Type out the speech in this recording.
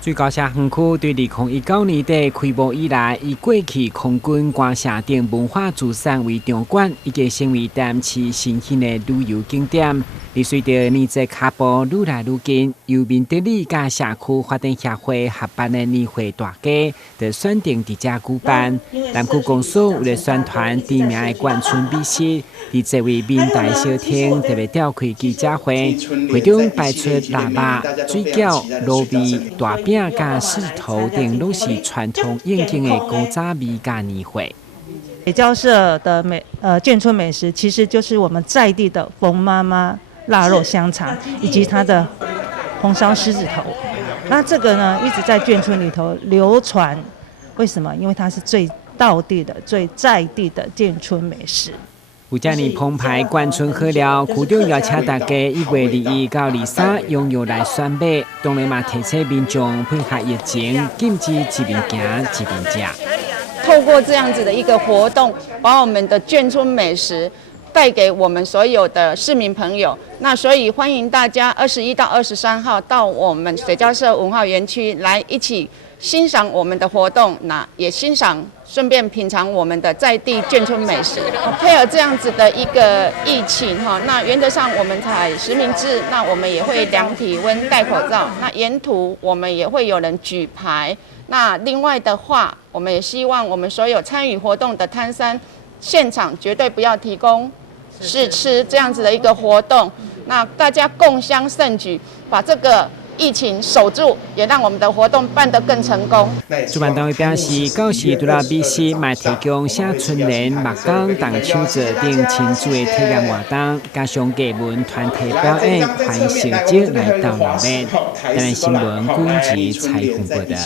最高社园区对2019年底开幕以来，以过去空军官舍等文化资产为场馆，已经成为淡市新兴的旅游景点。而随着年节脚步愈来愈近，由民德里甲社区发展协会合办的年会大家，就选定伫遮举办。南区公所为了宣传知名的眷村美食，伫这位民大小厅特别召开记者会，会中摆出腊肉、水饺、卤味、大饼甲狮头等，拢是传统应景的古早味甲年会。北郊社的眷村美食，其实就是我们在地的冯妈妈腊肉香肠，以及它的红烧狮子头。那这个呢，一直在眷村里头流传。为什么？因为它是最道地的、最在地的眷村美食。有遮尼澎湃眷村好料，区长邀请大家1月2日到23踊跃来选买，当然嘛提醒民众配合疫情，禁止一边行一边吃。透过这样子的一个活动，把我们的眷村美食带给我们所有的市民朋友。那所以欢迎大家21到23号到我们水交社文化园区来一起欣赏我们的活动，那也欣赏顺便品尝我们的在地眷村美食。配合这样子的一个疫情那原则上我们采实名制，那我们也会量体温、戴口罩。那沿途我们也会有人举牌。那另外的话，我们也希望我们所有参与活动的摊商现场绝对不要提供试吃这样子的一个活动。那大家共襄盛举，把这个疫情守住，也让我们的活动办得更成功。主办单位表示，到时除了美食，也提供写春联、木工、动手做等亲子的体验活动，加上艺文团体表演，欢迎成绩来到热闹。台湾新闻古子采访报道。